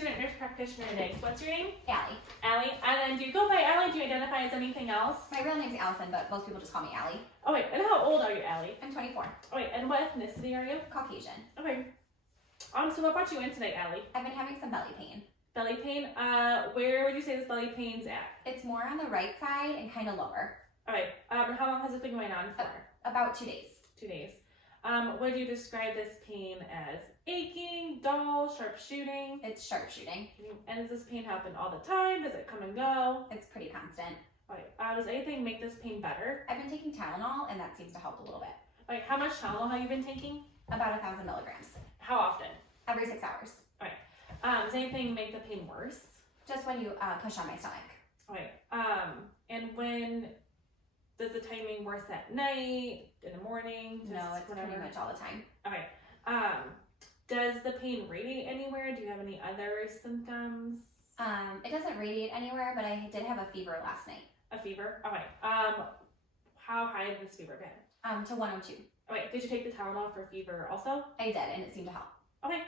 student nurse practitioner today. So what's your name? Allie. Allie. And then do you go by Allie? Do you identify as anything else? My real name's Allison, but most people just call me Allie. Oh wait, and how old are you, Allie? I'm 24. Oh wait, and what ethnicity are you? Caucasian. Okay. So what brought you in today, Allie? I've been having some belly pain. Belly pain. Where would you say this belly pain's at? It's more on the right side and kind of lower. Alright. How long has it been going on for? About 2 days. 2 days. Would you describe this pain as aching, dull, sharp shooting? It's sharpshooting. And does this pain happen all the time? Does it come and go? It's pretty constant. Alright. Does anything make this pain better? I've been taking Tylenol, and that seems to help a little bit. Alright. How much Tylenol have you been taking? About 1,000 milligrams. How often? Every 6 hours. Does anything make the pain worse? Just when you push on my stomach. Alright. And when does the timing worse at night, in the morning? No, it's pretty much all the time. Okay. Does the pain radiate anywhere? Do you have any other symptoms? It doesn't radiate anywhere, but I did have a fever last night. A fever? Okay. How high did this fever get? To 102. Okay. Did you take the Tylenol for fever also? I did, and it seemed to help. Okay.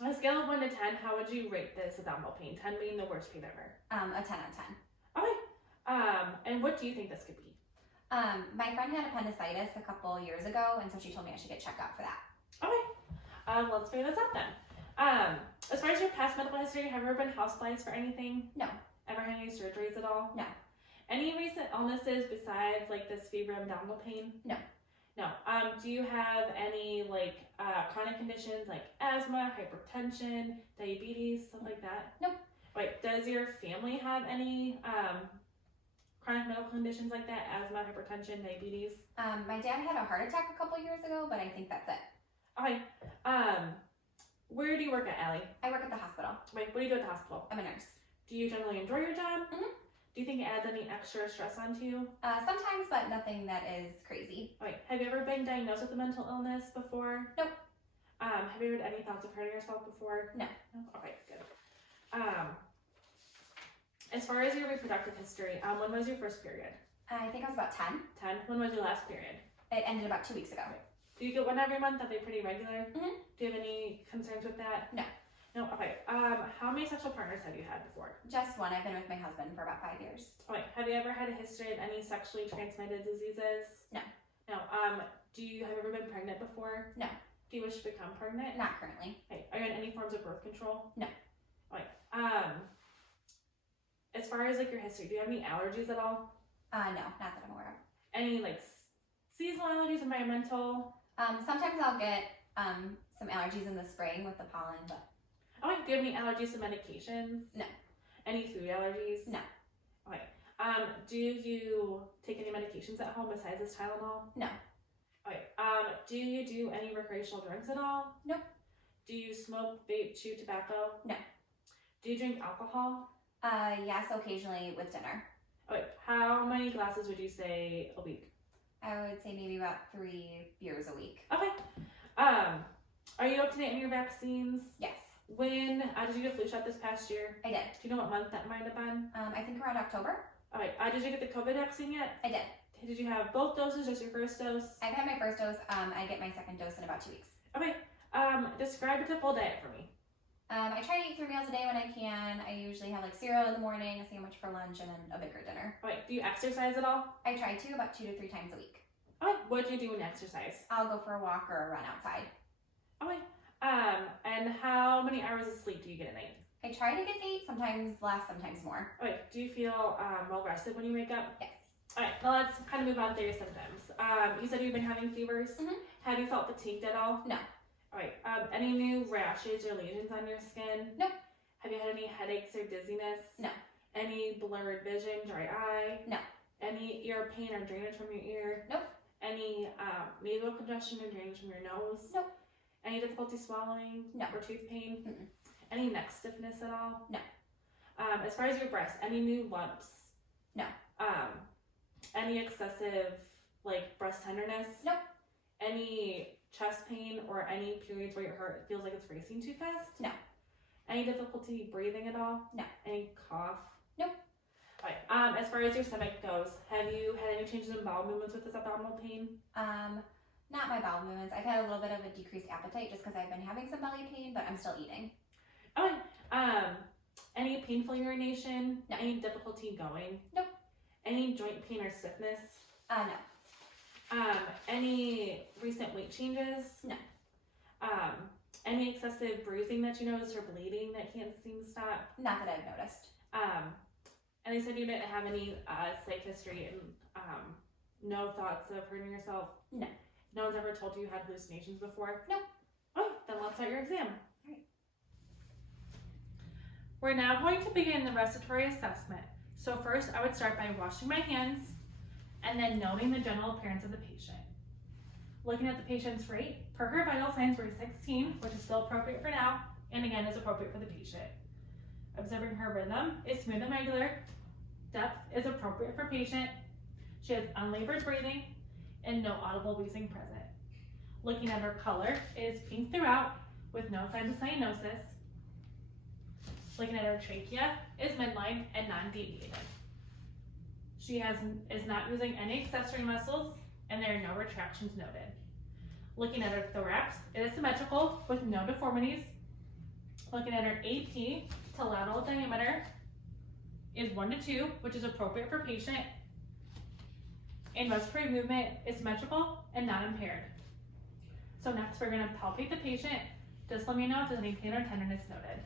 On a scale of 1 to 10, how would you rate this abdominal pain? 10 being the worst pain ever. A 10 out of 10. Okay. And what do you think this could be? My friend had appendicitis a couple years ago, and so she told me I should get checked out for that. Okay. Let's figure this out then. As far as your past medical history, have you ever been hospitalized for anything? No. Ever had any surgeries at all? No. Any recent illnesses besides like this fever and abdominal pain? No. No. Do you have any like chronic conditions like asthma, hypertension, diabetes, stuff like that? Nope. Wait, does your family have any chronic medical conditions like that? Asthma, hypertension, diabetes? My dad had a heart attack a couple years ago, but I think that's it. Okay. Where do you work at, Allie? I work at the hospital. Wait, what do you do at the hospital? I'm a nurse. Do you generally enjoy your job? Mhm. Do you think it adds any extra stress onto you? Sometimes, but nothing that is crazy. Wait, have you ever been diagnosed with a mental illness before? Nope. Have you had any thoughts of hurting yourself before? No. No? Okay, good. As far as your reproductive history, when was your first period? I think I was about 10. 10. When was your last period? It ended about 2 weeks ago. Do you get one every month? Are they pretty regular? Mhm. Do you have any concerns with that? No. No? Okay. How many sexual partners have you had before? Just one. I've been with my husband for about 5 years. Okay. Have you ever had a history of any sexually transmitted diseases? No. No. Have you ever been pregnant before? No. Do you wish to become pregnant? Not currently. Okay. Are you on any forms of birth control? No. Okay. As far as like your history, do you have any allergies at all? No, not that I'm aware of. Any like seasonal allergies, environmental? Sometimes I'll get some allergies in the spring with the pollen, but Okay. Do you have any allergies to medications? No. Any food allergies? No. Okay. Do you take any medications at home besides this Tylenol? No. Okay. Do you do any recreational drinks at all? No. Do you smoke, vape, chew tobacco? No. Do you drink alcohol? Yes, occasionally with dinner. Okay. How many glasses would you say a week? I would say maybe about 3 beers a week. Okay. Are you up to date on your vaccines? Yes, When did you get a flu shot this past year? I did. Do you know what month that might have been? I think around October. Alright, did you get the COVID vaccine yet? I did. Did you have both doses, just your first dose? I've had my first dose. I get my second dose in about 2 weeks. Okay, describe a typical diet for me. I try to eat 3 meals a day when I can. I usually have like cereal in the morning, a sandwich for lunch, and then a bigger dinner. Alright, do you exercise at all? I try to about 2 to 3 times a week. Okay, what do you do in exercise? I'll go for a walk or a run outside. Okay, and how many hours of sleep do you get at night? I try to get 8, sometimes less, sometimes more. Okay, do you feel well rested when you wake up? Yes. Alright, now let's kind of move on to your symptoms. You said you've been having fevers? Mhm. Have you felt fatigued at all? No. Alright, any new rashes or lesions on your skin? Nope. Have you had any headaches or dizziness? No. Any blurred vision, dry eye? No. Any ear pain or drainage from your ear? Nope. Any nasal congestion or drainage from your nose? Nope. Any difficulty swallowing? No. Or tooth pain? Mm-mm. Any neck stiffness at all? No. As far as your breasts, any new lumps? No. Any excessive like breast tenderness? Nope. Any chest pain or any periods where your heart feels like it's racing too fast? No. Any difficulty breathing at all? No. Any cough? Nope. Alright, as far as your stomach goes, have you had any changes in bowel movements with this abdominal pain? Not my bowel movements. I've had a little bit of a decreased appetite just because I've been having some belly pain, but I'm still eating. Okay. Any painful urination? No. Any difficulty going? Nope. Any joint pain or stiffness? No. Any recent weight changes? No. Any excessive bruising that you noticed or bleeding that can't seem to stop? Not that I've noticed. And they said you didn't have any psych history and no thoughts of hurting yourself? No. No one's ever told you you had hallucinations before? Nope. Oh, then let's start your exam. All right. We're now going to begin the respiratory assessment. So first, I would start by washing my hands and then noting the general appearance of the patient. Looking at the patient's rate, per her vital signs were 16, which is still appropriate for now, and again is appropriate for the patient. Observing her rhythm is smooth and regular. Depth is appropriate for patient. She has unlabored breathing and no audible wheezing present. Looking at her color is pink throughout with no signs of cyanosis. Looking at her trachea is midline and non-deviated. She is not using any accessory muscles and there are no retractions noted. Looking at her thorax, it is symmetrical with no deformities. Looking at her AP to lateral diameter is 1 to 2, which is appropriate for patient. And respiratory movement is symmetrical and not impaired. So next we're going to palpate the patient. Just let me know if there's any pain or tenderness noted.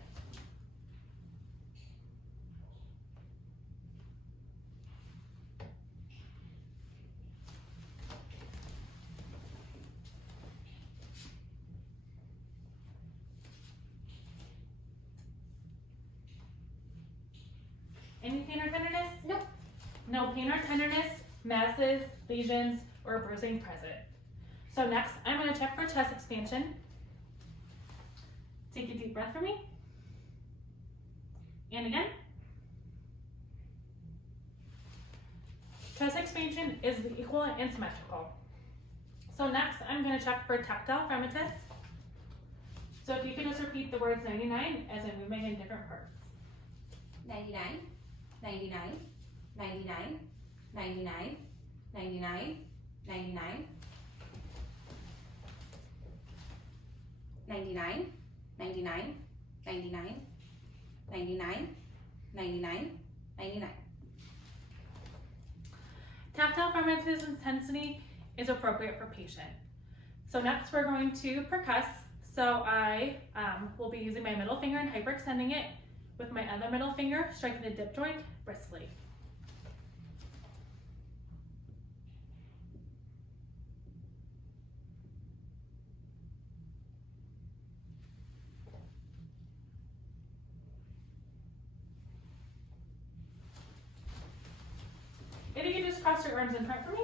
Any pain or tenderness? Nope. No pain or tenderness, masses, lesions, or bruising present. So next, I'm going to check for chest expansion. Take a deep breath for me. And again. Chest expansion is equal and symmetrical. So next, I'm going to check for tactile fremitus. So if you could just repeat the words 99 as I'm moving in different parts. 99, 99, 99, 99, 99, 99, 99, 99, 99, 99, 99, 99. Tactile fremitus intensity is appropriate for patient. So next we're going to percuss. So I will be using my middle finger and hyperextending it with my other middle finger, striking the dip joint briskly. If you can just cross your arms in front for me.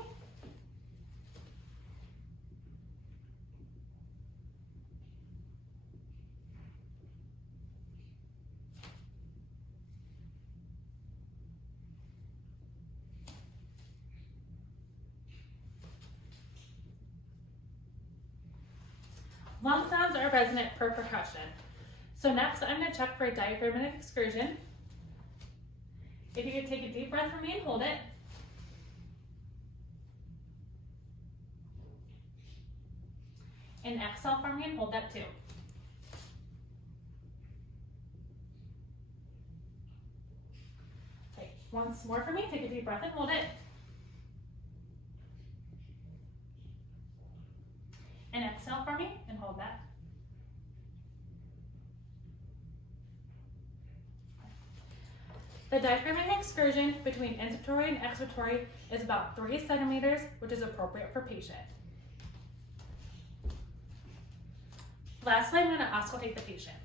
Lung sounds are resonant per percussion. So next I'm going to check for a diaphragmatic excursion. If you could take a deep breath for me and hold it. And exhale for me and hold that too. Okay, once more for me, take a deep breath and hold it. And exhale for me and hold that. The diaphragmatic excursion between inspiratory and expiratory is about 3 centimeters, which is appropriate for patient. Lastly, I'm going to auscultate the patient.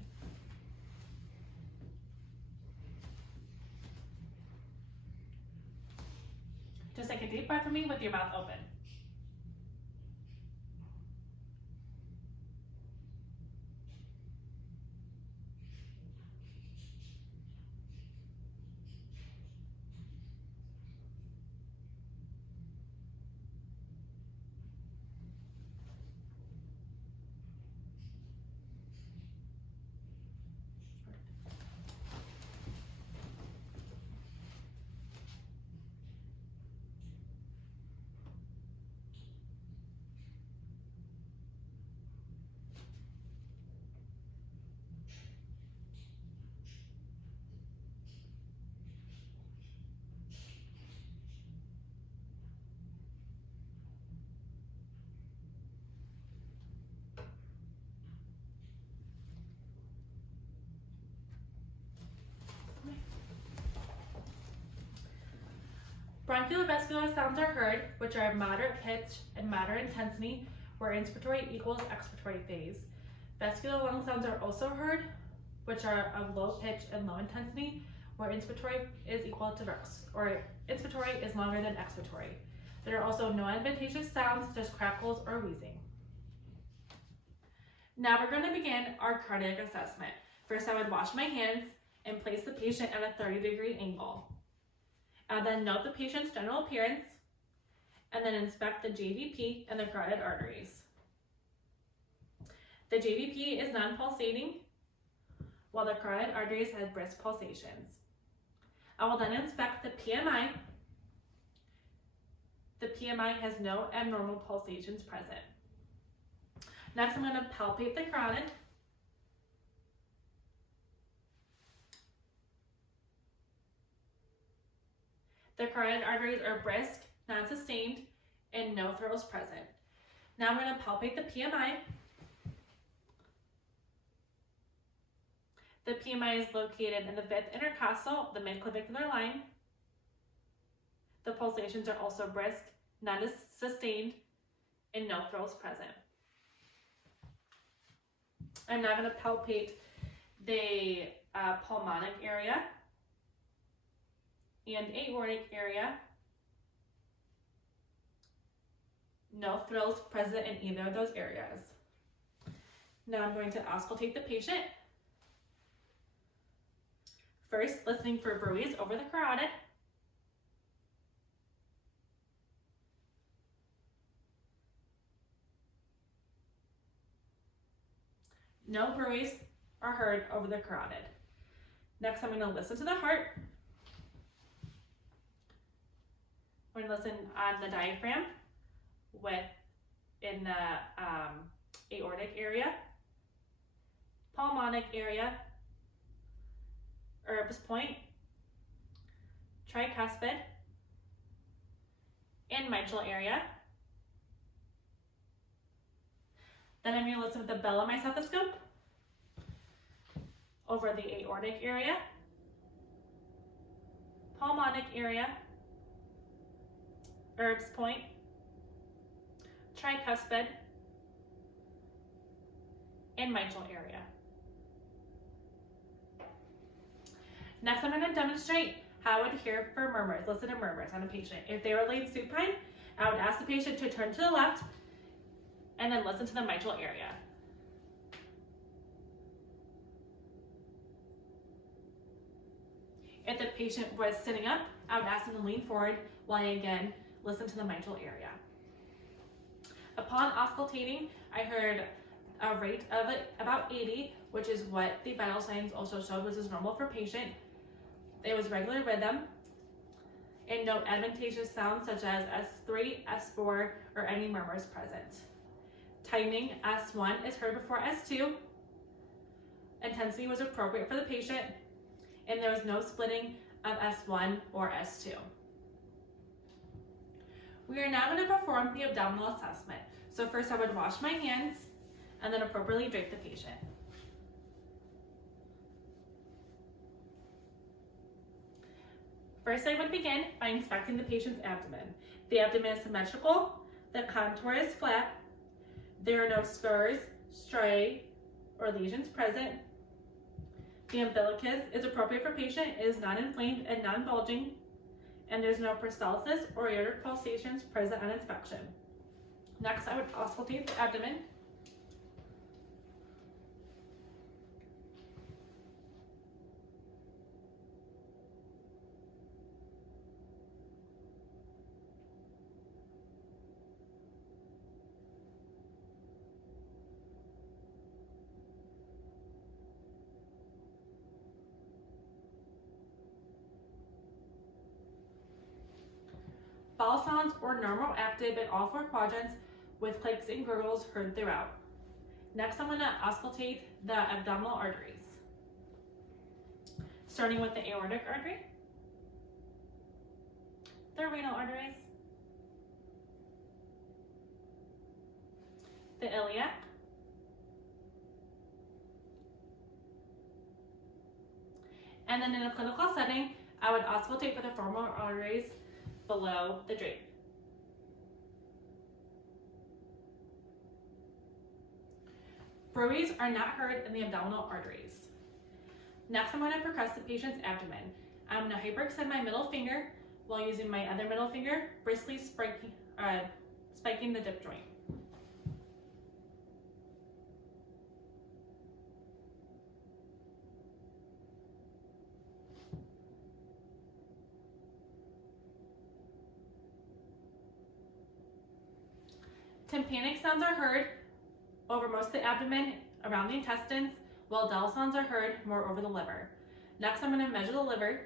Just take a deep breath for me with your mouth open. Bronchiovascular sounds are heard, which are moderate pitch and moderate intensity, where inspiratory equals expiratory phase. Vesicular lung sounds are also heard, which are of low pitch and low intensity, where inspiratory is equal to inspiratory is longer than expiratory. There are also no adventitious sounds such as crackles or wheezing. Now we're going to begin our cardiac assessment. First, I would wash my hands and place the patient at a 30-degree angle. I'll then note the patient's general appearance and then inspect the JVP and the carotid arteries. The JVP is non-pulsating, while the carotid arteries have brisk pulsations. I will then inspect the PMI. The PMI has no abnormal pulsations present. Next, I'm going to palpate the carotid. The carotid arteries are brisk, non-sustained, and no throes present. Now I'm going to palpate the PMI. The PMI is located in the fifth intercostal, the midclavicular line. The pulsations are also brisk, non-sustained, and no throes present. I'm now going to palpate the pulmonic area and aortic area. No thrills present in either of those areas. Now I'm going to auscultate the patient. First, listening for bruits over the carotid. No bruits are heard over the carotid. Next, I'm going to listen to the heart. We're going to listen on the diaphragm in the aortic area, pulmonic area, Erb's point, tricuspid, and mitral area. Then I'm going to listen with the bell on my stethoscope over the aortic area, pulmonic area, Erb's point, tricuspid, and mitral area. Next, I'm going to demonstrate how I would hear for murmurs, listen to murmurs on a patient. If they were laid supine, I would ask the patient to turn to the left and then listen to the mitral area. If the patient was sitting up, I would ask them to lean forward while I again listen to the mitral area. Upon auscultating, I heard a rate of about 80, which is what the vital signs also showed was normal for patient. It was regular rhythm, and no adventitious sounds such as S3, S4, or any murmurs present. Timing, S1 is heard before S2. Intensity was appropriate for the patient, and there was no splitting of S1 or S2. We are now going to perform the abdominal assessment. So first I would wash my hands and then appropriately drape the patient. First, I would begin by inspecting the patient's abdomen. The abdomen is symmetrical, the contour is flat, there are no scars, striae, or lesions present. The umbilicus is appropriate for patient, it is non-inflamed and non-bulging, and there's no peristalsis or aortic pulsations present on inspection. Next, I would auscultate the abdomen. Bowel sounds or normal active in all four quadrants with clicks and gurgles heard throughout. Next, I'm going to auscultate the abdominal arteries. Starting with the aortic artery, the renal arteries, the iliac, and then in a clinical setting, I would auscultate for the femoral arteries below the drape. Bruits are not heard in the abdominal arteries. Next, I'm going to percuss the patient's abdomen. I'm going to hyperextend my middle finger while using my other middle finger, briskly spiking the dip joint. Tympanic sounds are heard over most of the abdomen, around the intestines, while dull sounds are heard more over the liver. Next, I'm going to measure the liver.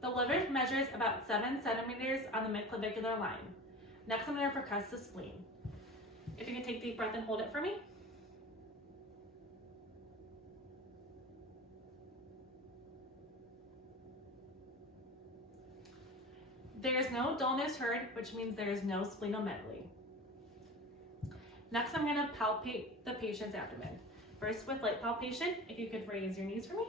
The liver measures about 7 centimeters on the midclavicular line. Next, I'm going to percuss the spleen. If you can take a deep breath and hold it for me. There is no dullness heard, which means there is no splenomegaly. Next, I'm going to palpate the patient's abdomen. First, with light palpation, if you could raise your knees for me.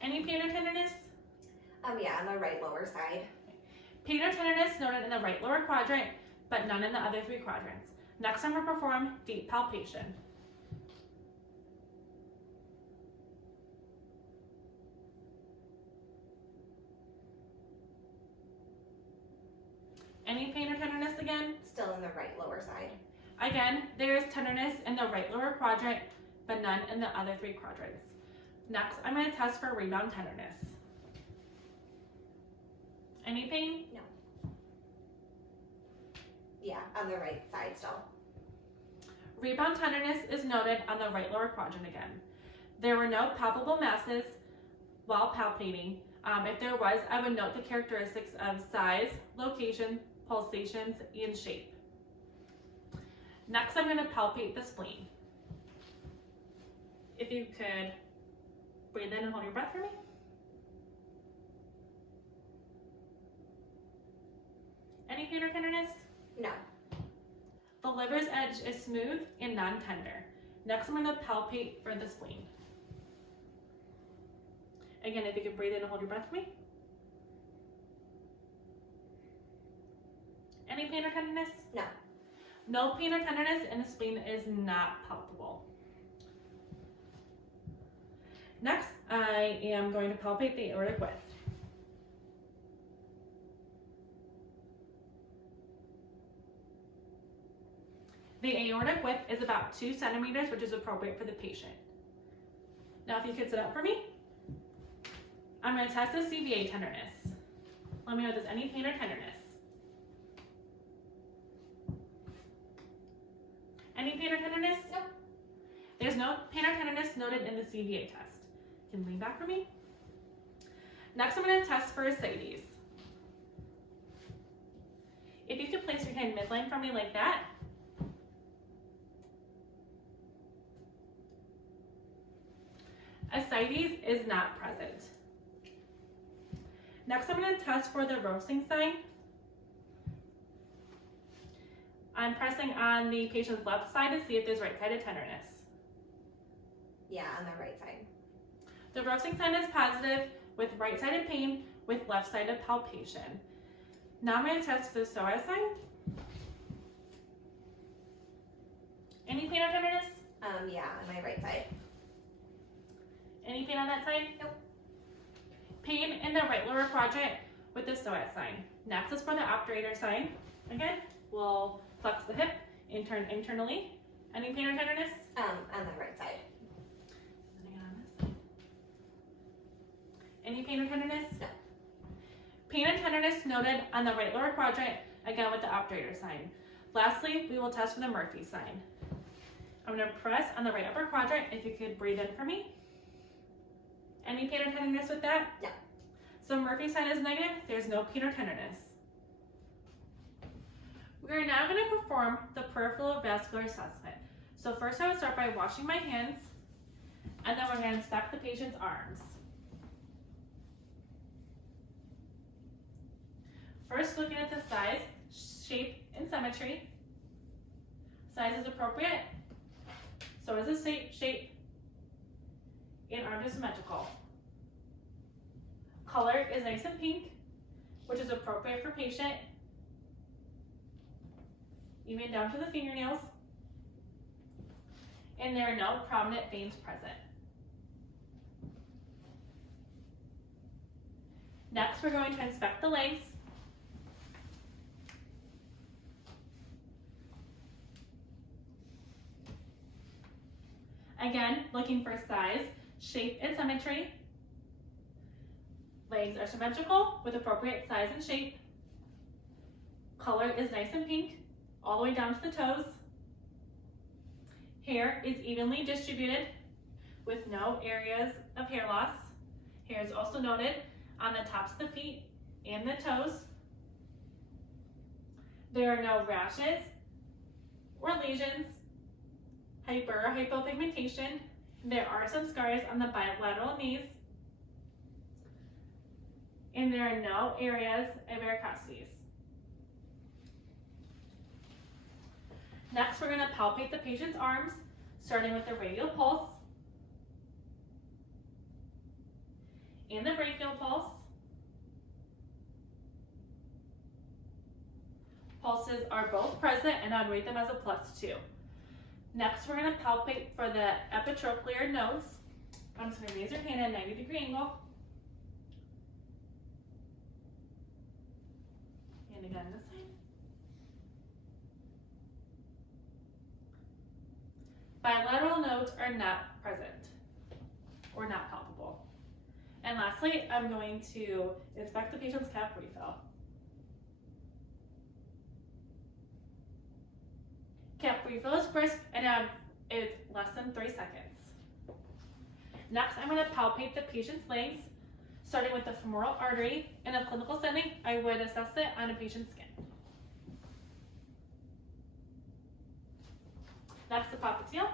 Any pain or tenderness? Yeah, on the right lower side. Pain or tenderness noted in the right lower quadrant, but none in the other 3 quadrants. Next, I'm going to perform deep palpation. Any pain or tenderness again? Still in the right lower side. Again, there is tenderness in the right lower quadrant, but none in the other 3 quadrants. Next, I'm going to test for rebound tenderness. Any pain? No. Yeah, on the right side still. Rebound tenderness is noted on the right lower quadrant again. There were no palpable masses while palpating. If there was, I would note the characteristics of size, location, pulsations, and shape. Next, I'm going to palpate the spleen. If you could breathe in and hold your breath for me. Any pain or tenderness? No. The liver's edge is smooth and non-tender. Next, I'm going to palpate for the spleen. Again, if you could breathe in and hold your breath for me. Any pain or tenderness? No. No pain or tenderness, and the spleen is not palpable. Next, I am going to palpate the aortic width. The aortic width is about 2 centimeters, which is appropriate for the patient. Now, if you could sit up for me, I'm going to test the CVA tenderness. Let me know if there's any pain or tenderness. Any pain or tenderness? No. There's no pain or tenderness noted in the CVA test. You can lean back for me. Next, I'm going to test for ascites. If you could place your hand midline for me like that. Ascites is not present. Next, I'm going to test for the Rovsing sign. I'm pressing on the patient's left side to see if there's right-sided tenderness. Yeah, on the right side. The Rovsing sign is positive with right-sided pain with left-sided palpation. Now I'm going to test for the psoas sign. Any pain or tenderness? Yeah, on my right side. Any pain on that side? Nope. Pain in the right lower quadrant with the psoas sign. Next is for the obturator sign. Again, we'll flex the hip and turn internally. Any pain or tenderness? On the right side. Any pain or tenderness? No. Pain and tenderness noted on the right lower quadrant, again with the obturator sign. Lastly, we will test for the Murphy sign. I'm going to press on the right upper quadrant. If you could breathe in for me. Any pain or tenderness with that? No. So Murphy sign is negative. There's no pain or tenderness. We are now going to perform the peripheral vascular assessment. So first I would start by washing my hands, And then we're going to inspect the patient's arms. First, looking at the size, shape, and symmetry. Size is appropriate, so is the shape, and arms are symmetrical. Color is nice and pink, which is appropriate for patient, even down to the fingernails. And there are no prominent veins present. Next, we're going to inspect the legs. Again, looking for size, shape, and symmetry. Legs are symmetrical with appropriate size and shape. Color is nice and pink, all the way down to the toes. Hair is evenly distributed with no areas of hair loss. Hair is also noted on the tops of the feet and the toes. There are no rashes or lesions, hyper or hypopigmentation. There are some scars on the bilateral knees. And there are no areas of varicosities. Next, we're going to palpate the patient's arms, starting with the radial pulse and the brachial pulse. Pulses are both present, and I'd rate them as a +2. Next, we're going to palpate for the epitrochlear nodes. I'm just going to raise your hand at a 90-degree angle. And again, this side. Bilateral nodes are not present or not palpable. And lastly, I'm going to inspect the patient's cap refill. Cap refill is brisk and is less than 3 seconds. Next, I'm going to palpate the patient's legs, starting with the femoral artery. In a clinical setting, I would assess it on a patient's skin. Next, the popliteal,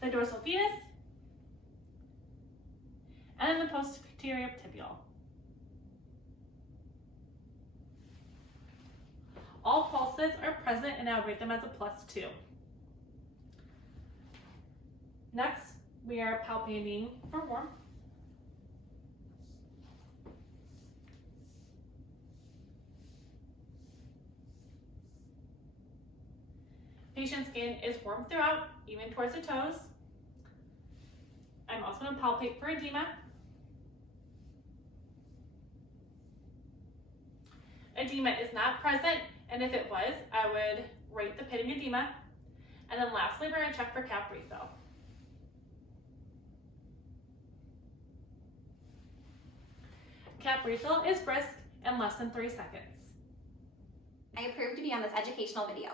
the dorsal venous, and then the posterior tibial. All pulses are present, and I would rate them as a +2. Next, we are palpating for warmth. Patient's skin is warm throughout, even towards the toes. I'm also going to palpate for edema. Edema is not present, and if it was, I would rate the pitting edema. And then lastly, we're going to check for cap refill. Cap refill is brisk and less than 3 seconds. I approve to be on this educational video.